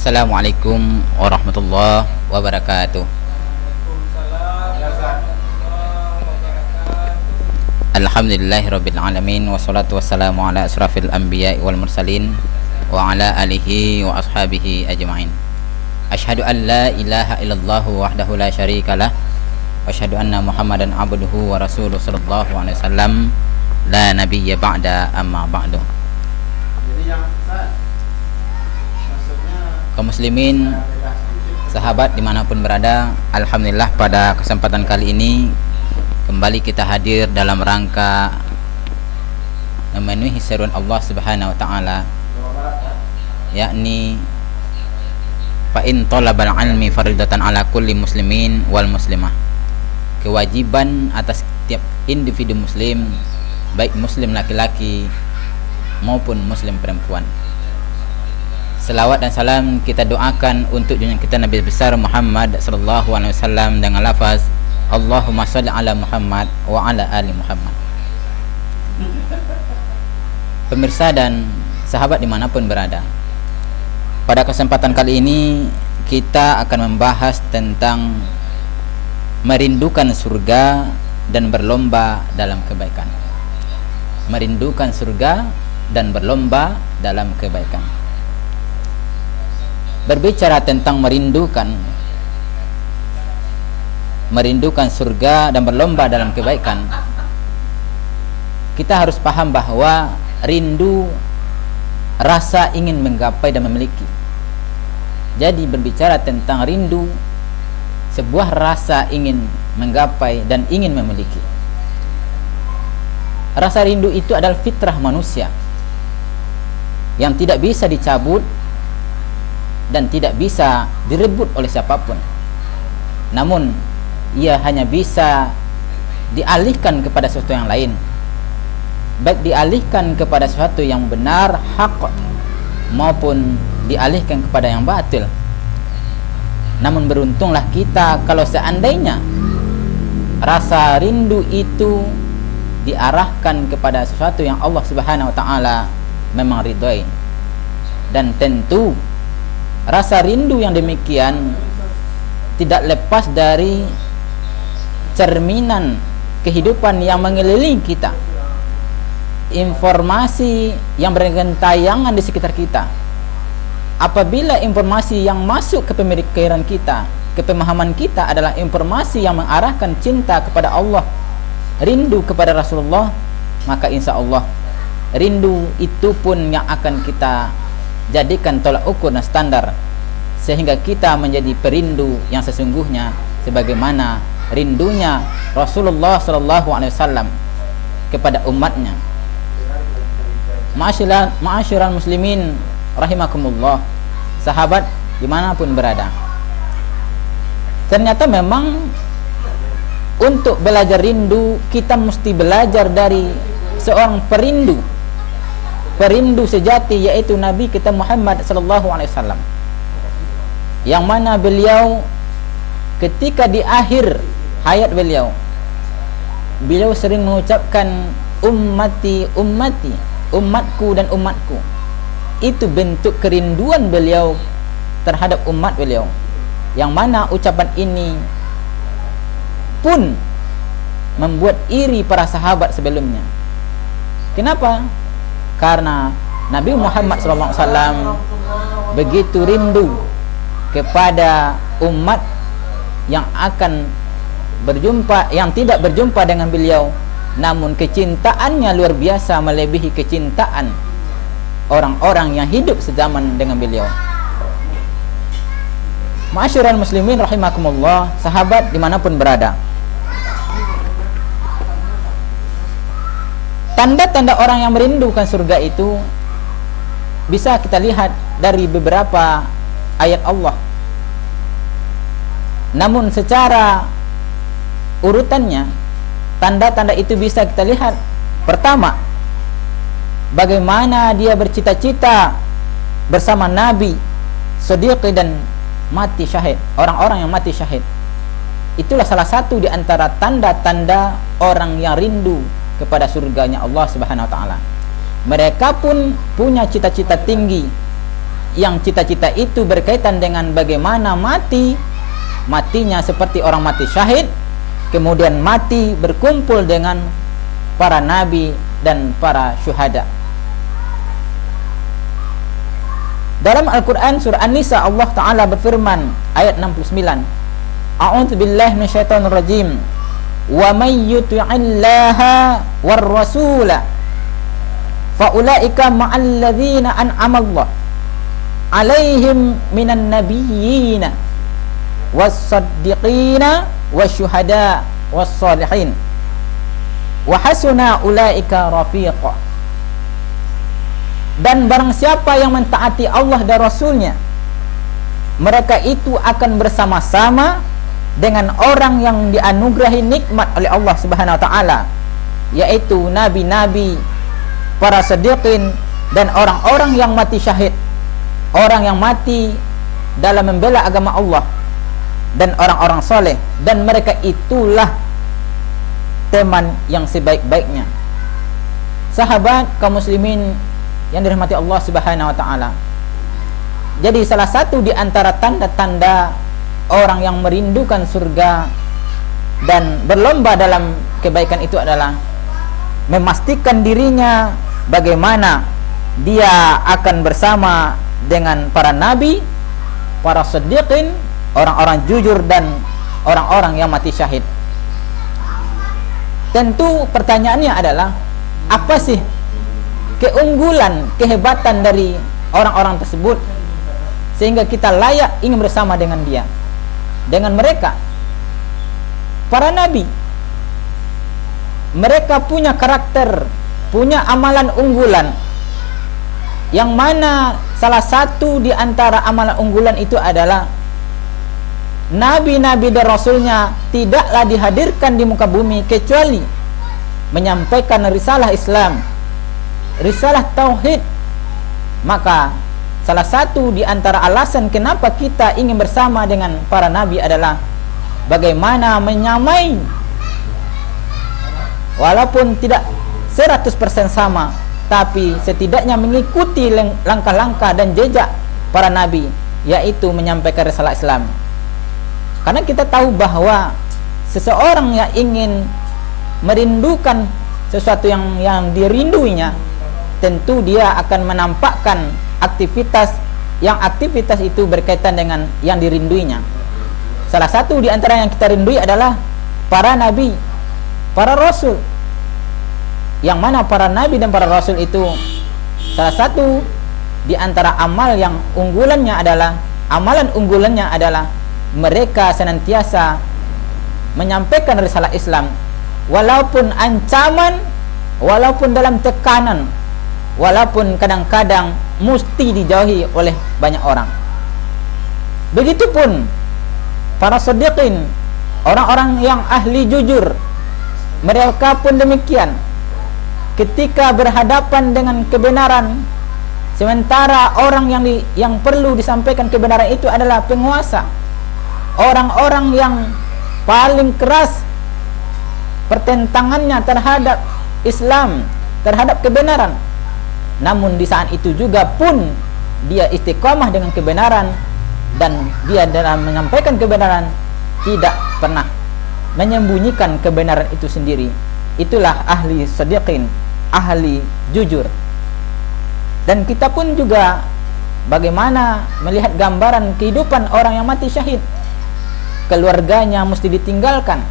Assalamualaikum warahmatullahi wabarakatuh. Alhamdulillahirabbil alamin wassalatu wassalamu ala asrafil anbiya'i wal mursalin wa ala alihi wa ashabihi ajmain. Asyhadu an la ilaha illallah wahdahu la syarikalah wa asyhadu anna Muhammadan abduhu wa rasuluhu sallallahu alaihi wasallam la nabiyya ba'da amma ba'du. Kaum muslimin, sahabat dimanapun berada, alhamdulillah pada kesempatan kali ini kembali kita hadir dalam rangka memenuhi seruan Allah Subhanahu wa taala, yakni fa in talabal ilmi faridatan ala kulli muslimin wal muslimah. Kewajiban atas setiap individu muslim, baik muslim laki-laki maupun muslim perempuan. Selawat dan salam kita doakan untuk junjungan kita Nabi besar Muhammad sallallahu alaihi wasallam dengan lafaz Allahumma shalli ala Muhammad wa ala ali Muhammad. Pemirsa dan sahabat dimanapun berada, pada kesempatan kali ini kita akan membahas tentang merindukan surga dan berlomba dalam kebaikan. Merindukan surga dan berlomba dalam kebaikan. Berbicara tentang merindukan surga dan berlomba dalam kebaikan, kita harus paham bahwa rindu rasa ingin menggapai dan memiliki. Jadi berbicara tentang rindu, sebuah rasa ingin menggapai dan ingin memiliki. Rasa rindu itu adalah fitrah manusia yang tidak bisa dicabut dan tidak bisa direbut oleh siapapun. Namun ia hanya bisa dialihkan kepada sesuatu yang lain, baik dialihkan kepada sesuatu yang benar, hak, maupun dialihkan kepada yang batil. Namun beruntunglah kita kalau seandainya rasa rindu itu diarahkan kepada sesuatu yang Allah Subhanahu wa taala memang ridhoi. Dan tentu rasa rindu yang demikian tidak lepas dari cerminan kehidupan yang mengelilingi kita, informasi yang bergentayangan di sekitar kita. Apabila informasi yang masuk ke pemikiran kita, ke pemahaman kita adalah informasi yang mengarahkan cinta kepada Allah, rindu kepada Rasulullah, maka insya Allah rindu itu pun yang akan kita jadikan tolak ukur dan standar, sehingga kita menjadi perindu yang sesungguhnya sebagaimana rindunya Rasulullah sallallahu alaihi wasallam kepada umatnya. Ma'asyiral muslimin rahimakumullah, sahabat dimanapun berada, ternyata memang untuk belajar rindu kita mesti belajar dari seorang perindu sejati, yaitu Nabi kita Muhammad sallallahu alaihi wasallam, yang mana beliau ketika di akhir hayat beliau sering mengucapkan ummati ummati, umatku dan umatku. Itu bentuk kerinduan beliau terhadap umat beliau, yang mana ucapan ini pun membuat iri para sahabat sebelumnya. Kenapa? Karena Nabi Muhammad SAW begitu rindu kepada umat yang akan berjumpa, yang tidak berjumpa dengan beliau, namun kecintaannya luar biasa melebihi kecintaan orang-orang yang hidup sezaman dengan beliau. Ma'asyiral muslimin rahimakumullah, sahabat dimanapun berada, tanda-tanda orang yang merindukan surga itu bisa kita lihat dari beberapa ayat Allah. Namun secara urutannya, tanda-tanda itu bisa kita lihat. Pertama, bagaimana dia bercita-cita bersama Nabi, Siddiq, dan mati syahid, orang-orang yang mati syahid. Itulah salah satu di antara tanda-tanda orang yang rindu kepada surganya Allah Subhanahu wa taala. Mereka pun punya cita-cita tinggi yang cita-cita itu berkaitan dengan bagaimana matinya seperti orang mati syahid, kemudian mati berkumpul dengan para nabi dan para syuhada. Dalam Al-Quran surah An-Nisa, Allah Ta'ala berfirman ayat 69, A'udzu billahi minasyaitonir rajim, wa may yuti'illaha war rasula fa ulaika ma'al ladzina an'ama Allah 'alaihim minan nabiyyina was-siddiqina wasyuhada was-salihin wa hasuna ulaika rafiqa. Dan barang siapa yang mentaati Allah dan Rasulnya, mereka itu akan bersama-sama dengan orang yang dianugerahi nikmat oleh Allah Subhanahu wa taala, yaitu nabi-nabi, para siddiqin, dan orang-orang yang mati syahid, orang yang mati dalam membela agama Allah, dan orang-orang soleh. Dan mereka itulah teman yang sebaik-baiknya. Sahabat kaum muslimin yang dirahmati Allah Subhanahu wa taala. Jadi salah satu di antara tanda-tanda orang yang merindukan surga dan berlomba dalam kebaikan itu adalah memastikan dirinya bagaimana dia akan bersama dengan para nabi, para siddiqin, orang-orang jujur, dan orang-orang yang mati syahid. Tentu pertanyaannya adalah, apa sih keunggulan, kehebatan dari orang-orang tersebut sehingga kita layak ingin bersama dengan dia, dengan mereka? Para nabi, mereka punya karakter, punya amalan unggulan, yang mana salah satu di antara amalan unggulan itu adalah nabi-nabi dan rasulnya tidaklah dihadirkan di muka bumi kecuali menyampaikan risalah Islam, risalah tauhid. Maka salah satu di antara alasan kenapa kita ingin bersama dengan para nabi adalah bagaimana menyamai, walaupun tidak 100% sama, tapi setidaknya mengikuti langkah-langkah dan jejak para nabi, yaitu menyampaikan risalah Islam. Karena kita tahu bahwa seseorang yang ingin merindukan sesuatu yang dirinduinya, tentu dia akan menampakkan aktivitas itu berkaitan dengan yang dirinduinya. Salah satu di antara yang kita rindui adalah para nabi, para rasul, yang mana para nabi dan para rasul itu salah satu di antara amalan unggulannya adalah mereka senantiasa menyampaikan risalah Islam, walaupun ancaman, walaupun dalam tekanan, walaupun kadang-kadang mesti dijauhi oleh banyak orang. Begitupun para siddiqin, orang-orang yang ahli jujur, mereka pun demikian. Ketika berhadapan dengan kebenaran, sementara orang yang perlu disampaikan kebenaran itu adalah penguasa, orang-orang yang paling keras pertentangannya terhadap Islam, terhadap kebenaran, namun di saat itu juga pun dia istiqamah dengan kebenaran, dan dia dalam menyampaikan kebenaran tidak pernah menyembunyikan kebenaran itu sendiri. Itulah ahli siddiqin, ahli jujur. Dan kita pun juga bagaimana melihat gambaran kehidupan orang yang mati syahid. Keluarganya mesti ditinggalkan,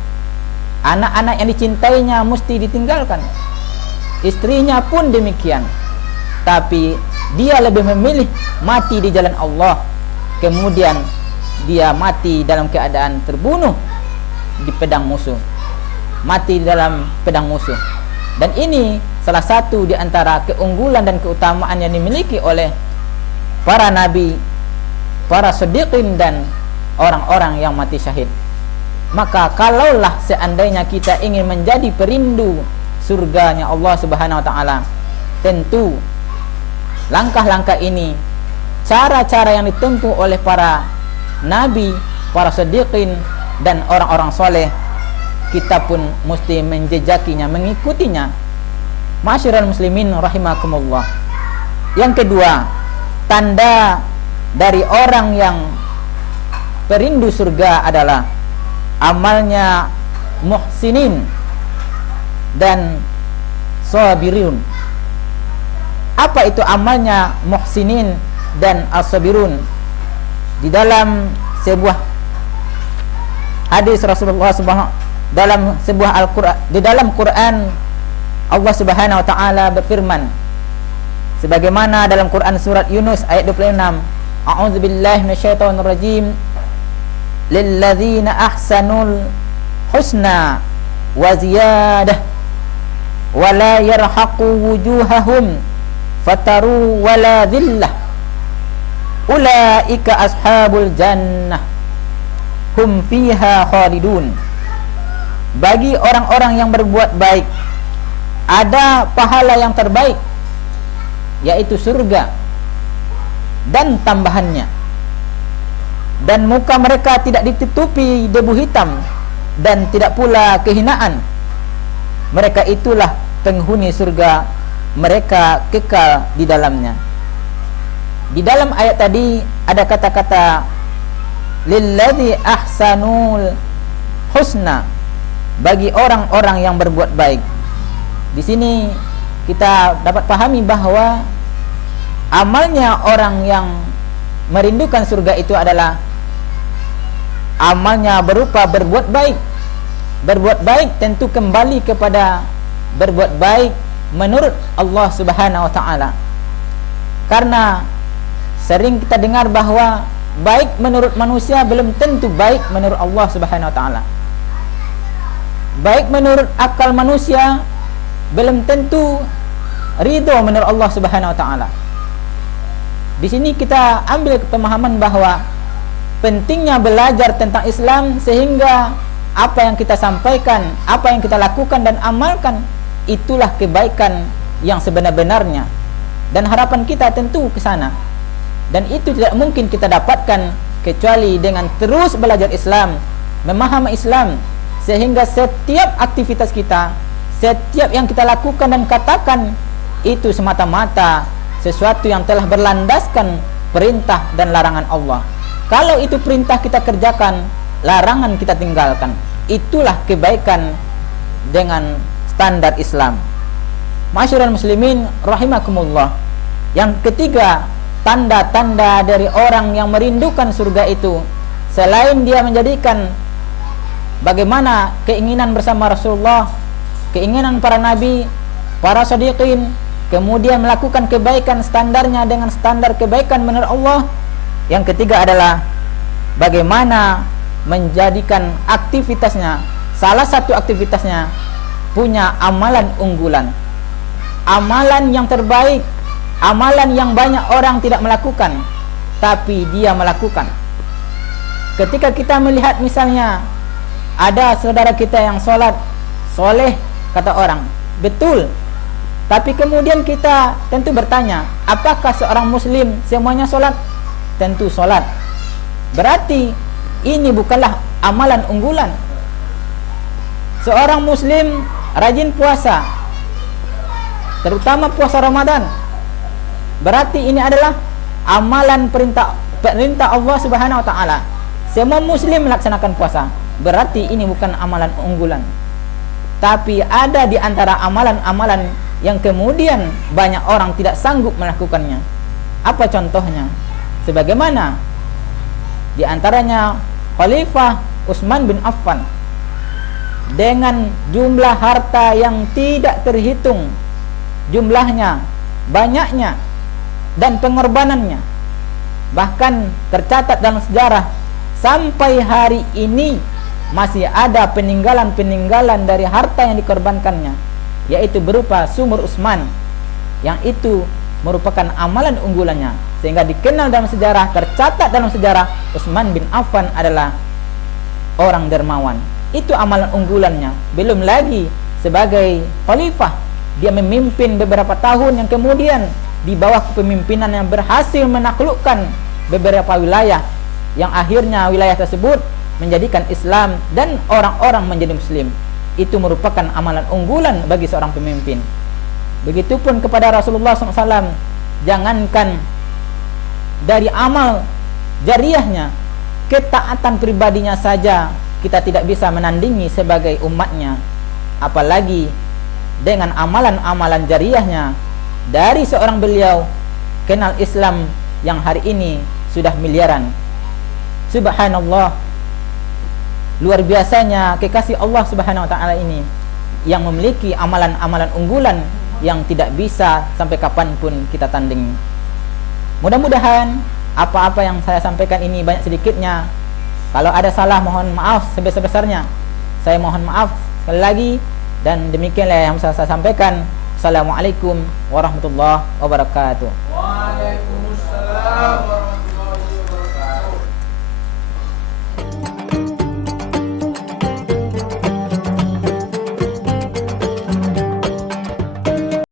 anak-anak yang dicintainya mesti ditinggalkan, istrinya pun demikian. Tapi dia lebih memilih mati di jalan Allah, kemudian dia mati dalam keadaan terbunuh di pedang musuh, mati dalam pedang musuh. Dan ini salah satu di antara keunggulan dan keutamaan yang dimiliki oleh para nabi, para siddiqin, dan orang-orang yang mati syahid. Maka kalaulah seandainya kita ingin menjadi perindu surganya Allah Subhanahu wa taala, tentu langkah-langkah ini, cara-cara yang ditempuh oleh para nabi, para siddiqin, dan orang-orang soleh, kita pun mesti menjejakinya, mengikutinya. Ma'asyiral muslimin rahimakumullah. Yang kedua, tanda dari orang yang perindu surga adalah amalnya muhsinin dan sabirun. Apa itu amalnya muhsinin dan as-sabirun? Di dalam sebuah hadis Rasulullah dalam sebuah Al-Qur'an, di dalam Quran Allah Subhanahu wa taala berfirman sebagaimana dalam Quran surat Yunus ayat 26, A'udzubillahi minasyaitonir rajim, lilladzina ahsanul husna wa ziyadah wa la yarhaqu wujuhahum fataru wa la dhillah ulaika ashabul jannah hum fiha khalidun. Bagi orang-orang yang berbuat baik ada pahala yang terbaik, yaitu surga dan tambahannya, dan muka mereka tidak ditutupi debu hitam dan tidak pula kehinaan. Mereka itulah penghuni surga, mereka kekal di dalamnya. Di dalam ayat tadi ada kata-kata lilladzi ahsanul husna, bagi orang-orang yang berbuat baik. Di sini kita dapat pahami bahwa amalnya orang yang merindukan surga itu adalah amalnya berupa berbuat baik. Berbuat baik tentu kembali kepada berbuat baik menurut Allah Subhanahu wa taala. Karena sering kita dengar bahwa baik menurut manusia belum tentu baik menurut Allah Subhanahu wa taala. Baik menurut akal manusia belum tentu ridho menurut Allah Subhanahu wa taala. Di sini kita ambil pemahaman bahwa pentingnya belajar tentang Islam, sehingga apa yang kita sampaikan, apa yang kita lakukan dan amalkan, itulah kebaikan yang sebenar-benarnya. Dan harapan kita tentu ke sana. Dan itu tidak mungkin kita dapatkan kecuali dengan terus belajar Islam, memahami Islam, sehingga setiap aktivitas kita, setiap yang kita lakukan dan katakan itu semata-mata sesuatu yang telah berlandaskan perintah dan larangan Allah. Kalau itu perintah kita kerjakan, larangan kita tinggalkan, itulah kebaikan dengan standar Islam. Masyarul muslimin rahimakumullah. Yang ketiga, tanda-tanda dari orang yang merindukan surga itu, selain dia menjadikan bagaimana keinginan bersama Rasulullah, keinginan para nabi, para shadiqin, kemudian melakukan kebaikan standarnya dengan standar kebaikan menurut Allah. Yang ketiga adalah bagaimana menjadikan aktivitasnya, salah satu aktivitasnya punya amalan unggulan, amalan yang terbaik, amalan yang banyak orang tidak melakukan tapi dia melakukan. Ketika kita melihat misalnya ada saudara kita yang sholat soleh, kata orang, betul, tapi kemudian kita tentu bertanya, apakah seorang muslim semuanya sholat? Tentu sholat. Berarti ini bukanlah amalan unggulan. Seorang muslim rajin puasa, terutama puasa Ramadan, berarti ini adalah amalan perintah Allah Subhanahu wa taala. Semua muslim melaksanakan puasa, berarti ini bukan amalan unggulan. Tapi ada di antara amalan-amalan yang kemudian banyak orang tidak sanggup melakukannya. Apa contohnya? Sebagaimana di antaranya Khalifah Utsman bin Affan dengan jumlah harta yang tidak terhitung jumlahnya, banyaknya, dan pengorbanannya. Bahkan tercatat dalam sejarah sampai hari ini masih ada peninggalan-peninggalan dari harta yang dikorbankannya, yaitu berupa sumur Utsman, yang itu merupakan amalan unggulannya, sehingga dikenal dalam sejarah, tercatat dalam sejarah, Utsman bin Affan adalah orang dermawan. Itu amalan unggulannya. Belum lagi sebagai khalifah, dia memimpin beberapa tahun yang kemudian di bawah kepemimpinan yang berhasil menaklukkan beberapa wilayah, yang akhirnya wilayah tersebut menjadikan Islam dan orang-orang menjadi muslim. Itu merupakan amalan unggulan bagi seorang pemimpin. Begitupun kepada Rasulullah SAW. Jangankan dari amal jariahnya, ketaatan pribadinya saja kita tidak bisa menandingi sebagai umatnya, apalagi dengan amalan-amalan jariahnya. Dari seorang beliau kenal Islam yang hari ini sudah miliaran. Subhanallah, luar biasanya kekasih Allah Subhanahu wa taala ini yang memiliki amalan-amalan unggulan yang tidak bisa sampai kapanpun kita tanding. Mudah-mudahan apa-apa yang saya sampaikan ini banyak sedikitnya. Kalau ada salah mohon maaf sebesar-besarnya. Saya mohon maaf sekali lagi, dan demikianlah yang saya sampaikan. Assalamualaikum warahmatullahi wabarakatuh. Waalaikumsalam.